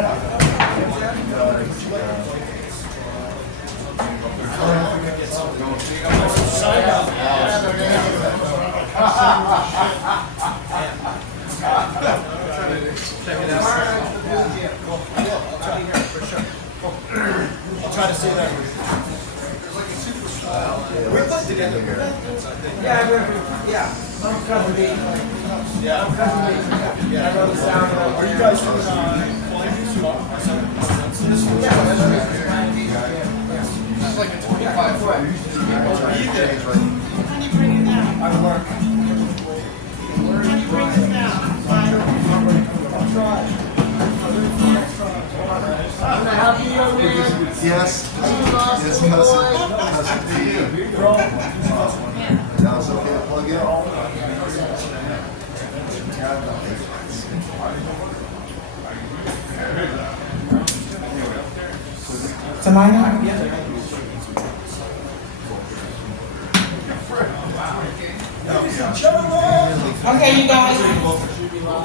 I'll try to see that. We're put together here. Yeah. I'm cousin B. Yeah. I'm cousin B. Yeah. I wrote the sound. Are you guys from This It's like a 25 foot. How do you bring it down? I work. How do you bring it down? I'll try. Can I help you, young man? Yes. Yes, cousin. Cousin to you. Now it's okay to plug in? Tonight? Okay, you guys.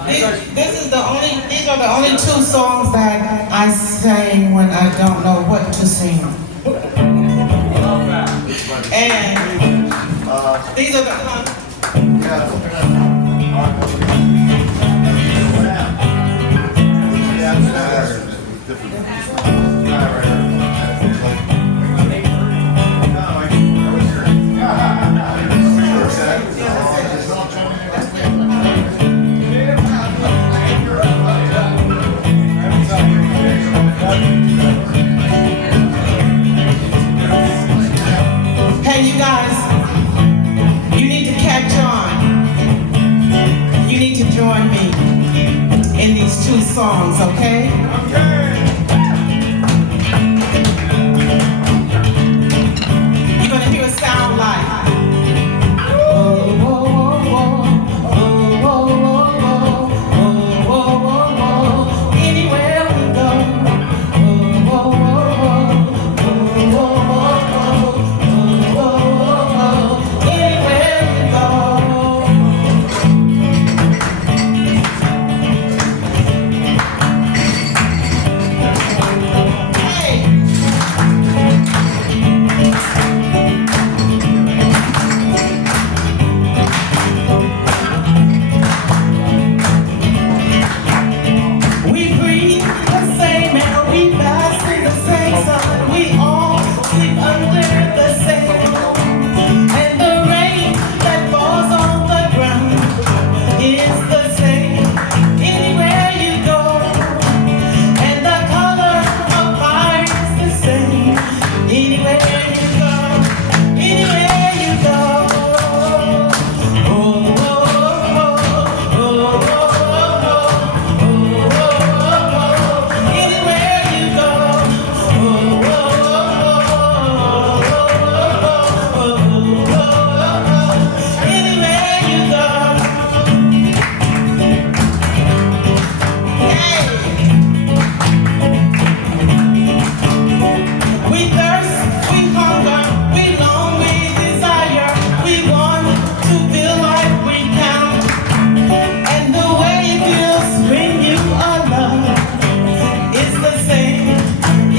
These are the only two songs that I sing when I don't know what to sing. And these are the Hey, you guys, you need to catch on. You need to join me in these two songs, okay? You're gonna hear a sound like.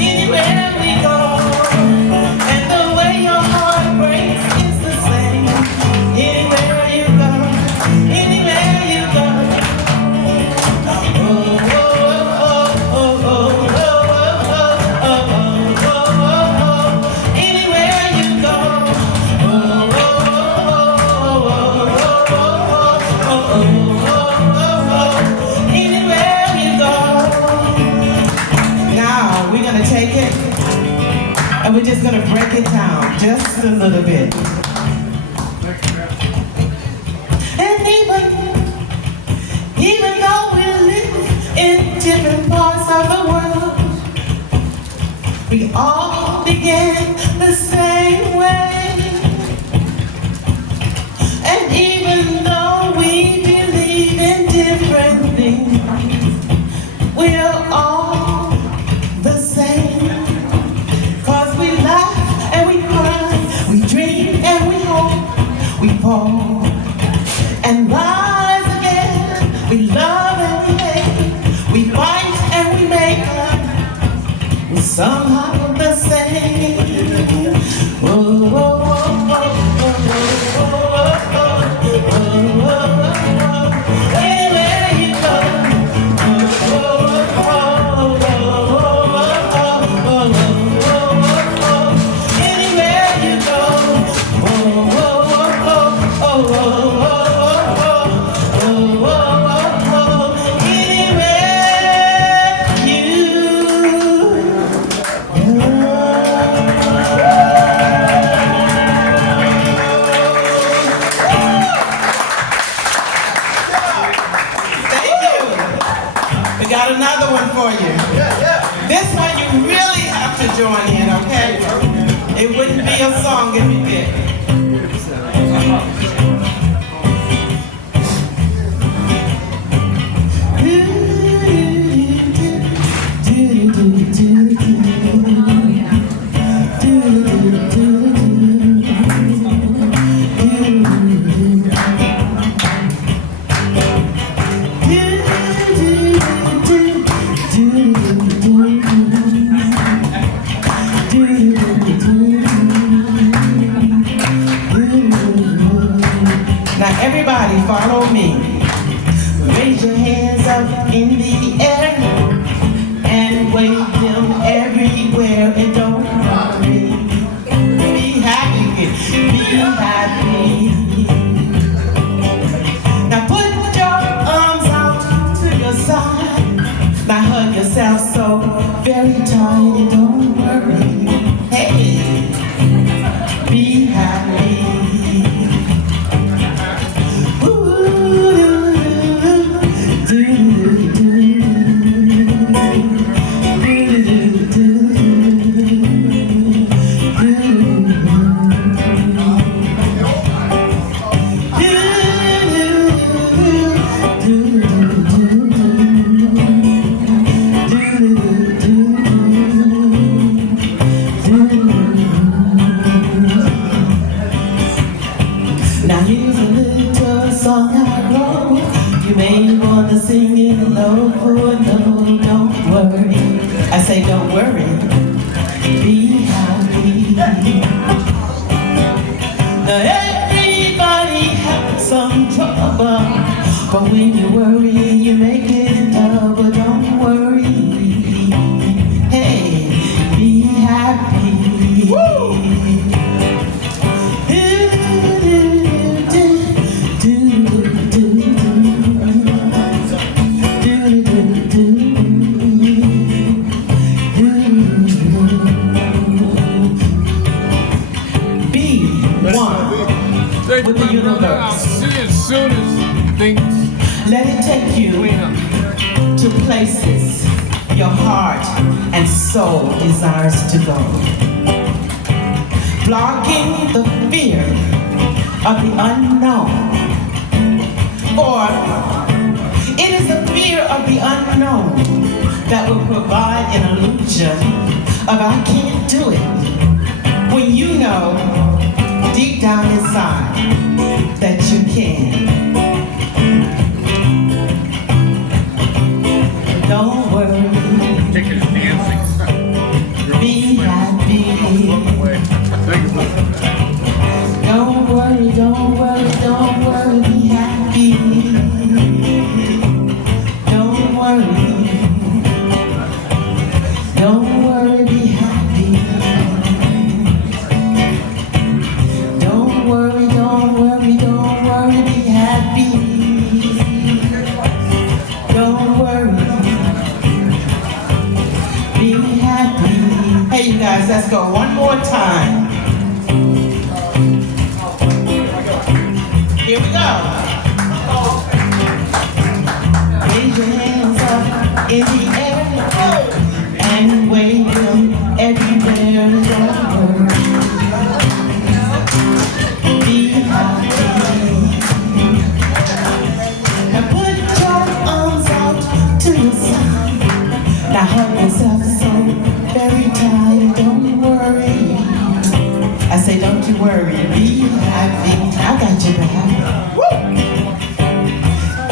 Anywhere we go. And we're just gonna break it down just a little bit. And even though we live in different parts of the world, we all began the same way. And even though we believe in different things, we're all the same. Cause we laugh and we cry, we dream and we hope, we fall and rise again. We love and we hate, we fight and we make somehow the same. Whoa, whoa, whoa, whoa, whoa, whoa, whoa, whoa. Anywhere you go, anywhere you go, we got another one for you. This one you really have to join in, okay? It wouldn't be a song if you did. Now everybody follow me. Raise your hands up in the air and wave them everywhere and don't worry. Be happy, be happy. Now put your arms out to your side. Now hug yourself so very tight and don't worry. Hey, be happy. Now here's a little song I wrote. You may want to sing it low for no, don't worry. I say don't worry, be happy. Now everybody has some trouble, but when you worry, you make it double. Don't worry, hey, be happy. Woo! With the universe. I'll see it as soon as things let it take you clean up. to places your heart and soul desires to go. Blocking the fear of the unknown. Or it is the fear of the unknown that will provide an illusion of I can't do it. When you know deep down inside that you can. Don't worry, Take it dancing. be happy. Don't worry, don't worry, don't worry, be happy. Don't worry, don't worry, be happy. Don't worry, don't worry, don't worry, be happy. Don't worry, be happy. Hey you guys, let's go one more time. Here we go. Raise your hands up in the air and wave them everywhere in the world. Be happy. Now put your arms out to the side. Now hug yourself so very tight. Don't worry. I say don't you worry. Be happy. I got your back. Woo!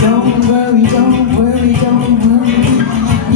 Don't worry, don't worry, don't worry.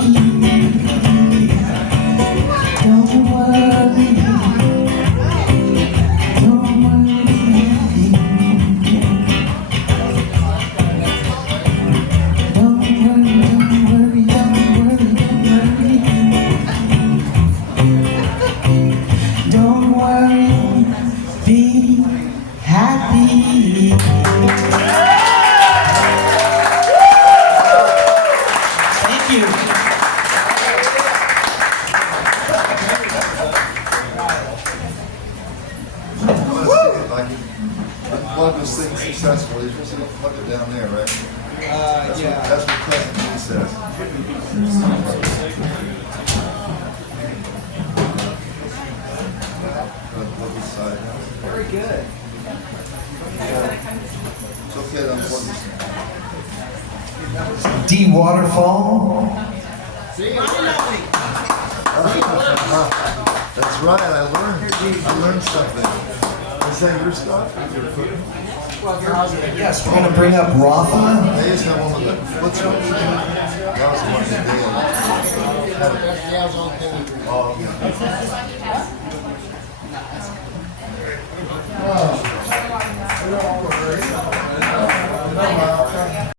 you see, plug it down there, right? Yeah. That's what Cousin G says. Plug this side. Very good. It's okay to unplug this. D waterfall. That's right, I learned something. Is that your stuff? Yes, we're gonna bring up Rafa. They just have one of the, what's your name? That was one of the deal. Oh, okay.